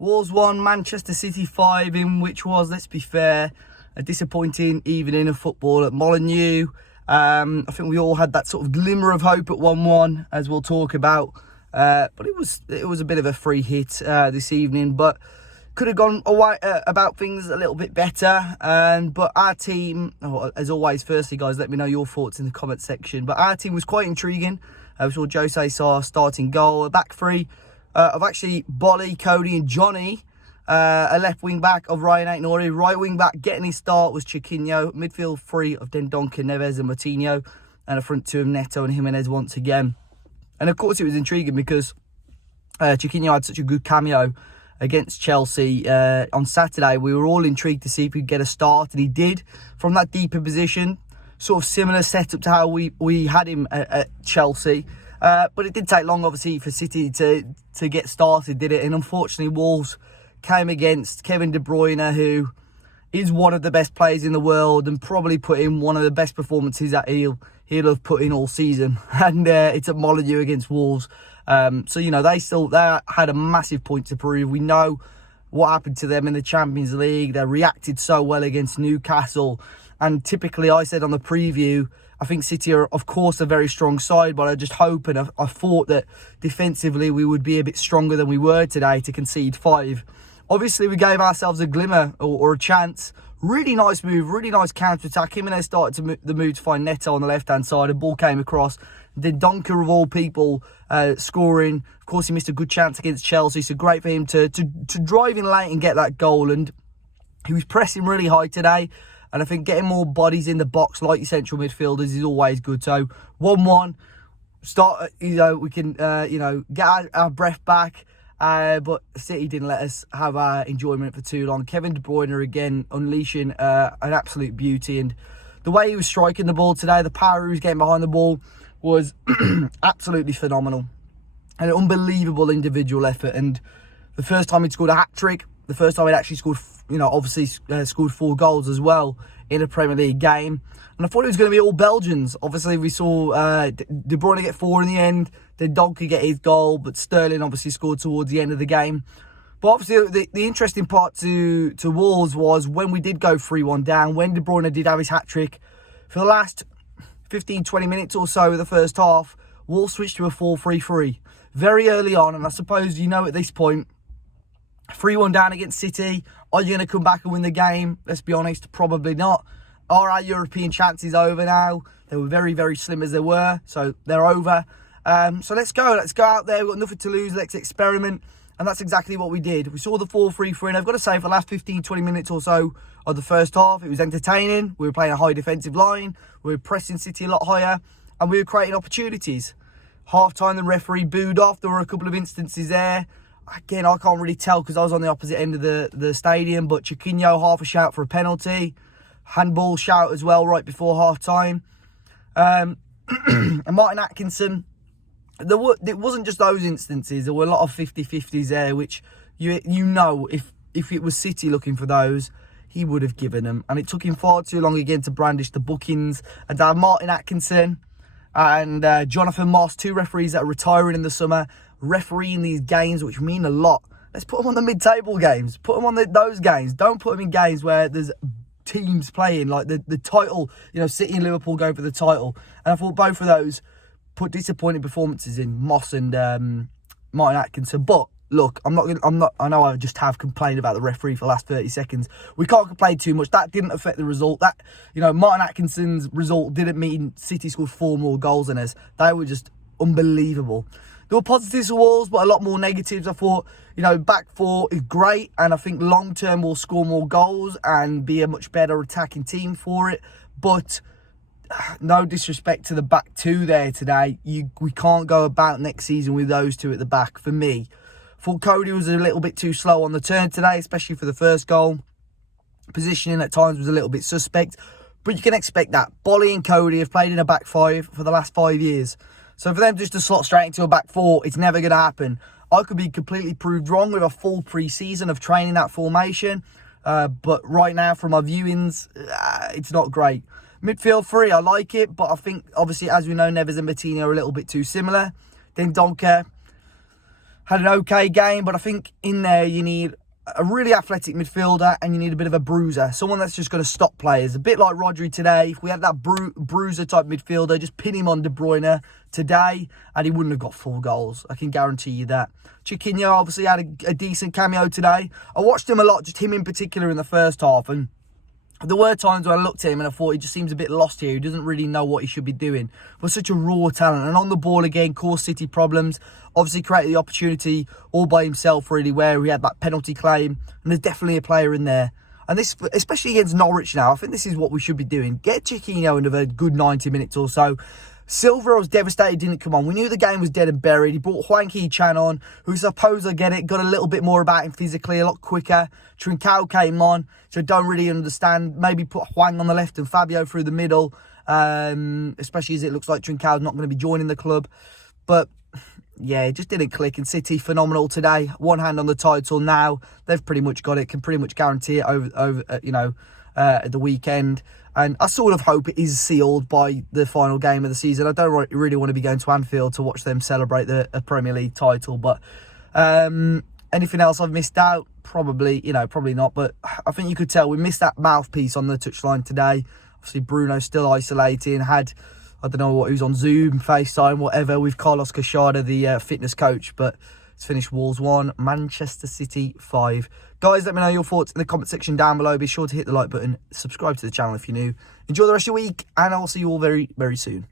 Wolves 1, Manchester City 5, in which was, let's be fair, a disappointing evening of football at Molineux. I think we all had that sort of glimmer of hope at 1-1, as we'll talk about. But it was a bit of a free hit this evening, but could have gone away, about things a little bit better. But our team, as always, firstly, guys, let me know your thoughts in the comment section. But our team was quite intriguing. We saw Jose Sarr starting goal, a back three of actually Bolly, Cody and Johnny. A left wing back of Ryan Aït-Nouri. Right wing back getting his start was Chiquinho. Midfield three of Dendoncker, Neves and Moutinho. And a front two of Neto and Jimenez once again. And of course it was intriguing because Chiquinho had such a good cameo against Chelsea on Saturday. We were all intrigued to see if he'd get a start, and he did from that deeper position. Sort of similar setup to how we had him at Chelsea. But it did take long, obviously, for City to get started, did it? And unfortunately, Wolves came against Kevin De Bruyne, who is one of the best players in the world and probably put in one of the best performances that he'll have put in all season. And it's at Molineux against Wolves. So, you know, they had a massive point to prove. We know what happened to them in the Champions League. They reacted so well against Newcastle. And typically, I said on the preview, I think City are, of course, a very strong side, but I just hope and I thought that defensively we would be a bit stronger than we were today to concede 5. Obviously, we gave ourselves a glimmer or a chance. Really nice move, really nice counter-attack. Jimenez started the move to find Neto on the left-hand side. A ball came across. Dendoncker, of all people, scoring. Of course, he missed a good chance against Chelsea, so great for him to drive in late and get that goal. And he was pressing really high today. And I think getting more bodies in the box, like your central midfielders, is always good. So 1-1, start. We can get our breath back. But City didn't let us have our enjoyment for too long. Kevin De Bruyne again unleashing an absolute beauty, and the way he was striking the ball today, the power he was getting behind the ball was absolutely phenomenal. An unbelievable individual effort, and the first time he'd scored a hat-trick, the first time he'd actually scored, scored 4 goals as well in a Premier League game. And I thought it was going to be all Belgians. Obviously, we saw De Bruyne get 4 in the end. Then Donkey get his goal, but Sterling obviously scored towards the end of the game. But obviously, the interesting part to Wolves was when we did go 3-1 down, when De Bruyne did have his hat-trick, for the last 15-20 minutes or so of the first half, Wolves switched to a 4-3-3 very early on. And I suppose you know at this point, 3-1 down against City, are you going to come back and win the game? Let's be honest, probably not. Are our European chances over now? They were very, very slim as they were, so they're over. So let's go out there. We've got nothing to lose. Let's experiment. And that's exactly what we did. We saw the 4-3-3, and I've got to say, for the last 15-20 minutes or so of the first half, it was entertaining. We were playing a high defensive line. We were pressing City a lot higher, and we were creating opportunities. Half-time, the referee booed off. There were a couple of instances there. Again, I can't really tell because I was on the opposite end of the stadium, but Chiquinho, half a shout for a penalty. Handball shout as well right before half-time. And Martin Atkinson, it wasn't just those instances. There were a lot of 50-50s there, which you know if it was City looking for those, he would have given them. And it took him far too long again to brandish the bookings. And to have Martin Atkinson and Jonathan Moss, 2 referees that are retiring in the summer, refereeing these games, which mean a lot. Let's put them on the mid-table games. Put them on those games. Don't put them in games where there's teams playing, like the title, City and Liverpool going for the title. And I thought both of those put disappointing performances in, Moss and Martin Atkinson. But look, I know I just have complained about the referee for the last 30 seconds. We can't complain too much. That didn't affect the result. That, Martin Atkinson's result didn't mean City scored 4 more goals than us. They were just unbelievable. There were positives for Wolves, but a lot more negatives. I thought, back 4 is great, and I think long-term we'll score more goals and be a much better attacking team for it. But no disrespect to the back 2 there today. We can't go about next season with those 2 at the back, for me. I thought Cody was a little bit too slow on the turn today, especially for the first goal. Positioning at times was a little bit suspect, but you can expect that. Bolly and Cody have played in a back 5 for the last 5 years. So for them just to slot straight into a back 4, it's never going to happen. I could be completely proved wrong with a full pre-season of training that formation. But right now, from my viewings, it's not great. Midfield 3, I like it. But I think, obviously, as we know, Neves and Moutinho are a little bit too similar. Then Donker, had an okay game, but I think in there you need a really athletic midfielder and you need a bit of a bruiser. Someone that's just going to stop players. A bit like Rodri today. If we had that bruiser type midfielder, just pin him on De Bruyne today and he wouldn't have got 4 goals. I can guarantee you that. Chiquinho obviously had a decent cameo today. I watched him a lot, just him in particular in the first half, and there were times when I looked at him and I thought he just seems a bit lost here. He doesn't really know what he should be doing. But such a raw talent. And on the ball again, caused City problems. Obviously created the opportunity all by himself, really, where he had that penalty claim. And there's definitely a player in there. And this, especially against Norwich now, I think this is what we should be doing. Get Chiquinho into a good 90 minutes or so. Silva, I was devastated, didn't come on. We knew the game was dead and buried. He brought Hwang Hee-chan on, who suppose I get it, got a little bit more about him physically, a lot quicker. Trincao came on, so I don't really understand. Maybe put Hwang on the left and Fabio through the middle, especially as it looks like Trincao not going to be joining the club. But yeah, it just didn't click. And City, phenomenal today. One hand on the title now. They've pretty much got it, can pretty much guarantee it over at the weekend. And I sort of hope it is sealed by the final game of the season. I don't really want to be going to Anfield to watch them celebrate the Premier League title. But anything else I've missed out? Probably not. But I think you could tell we missed that mouthpiece on the touchline today. Obviously, Bruno's still isolating. I don't know who's on Zoom, FaceTime, whatever, with Carlos Queixada, the fitness coach. But it's finished Wolves 1, Manchester City 5. Guys, let me know your thoughts in the comment section down below. Be sure to hit the like button, subscribe to the channel if you're new. Enjoy the rest of your week, and I'll see you all very, very soon.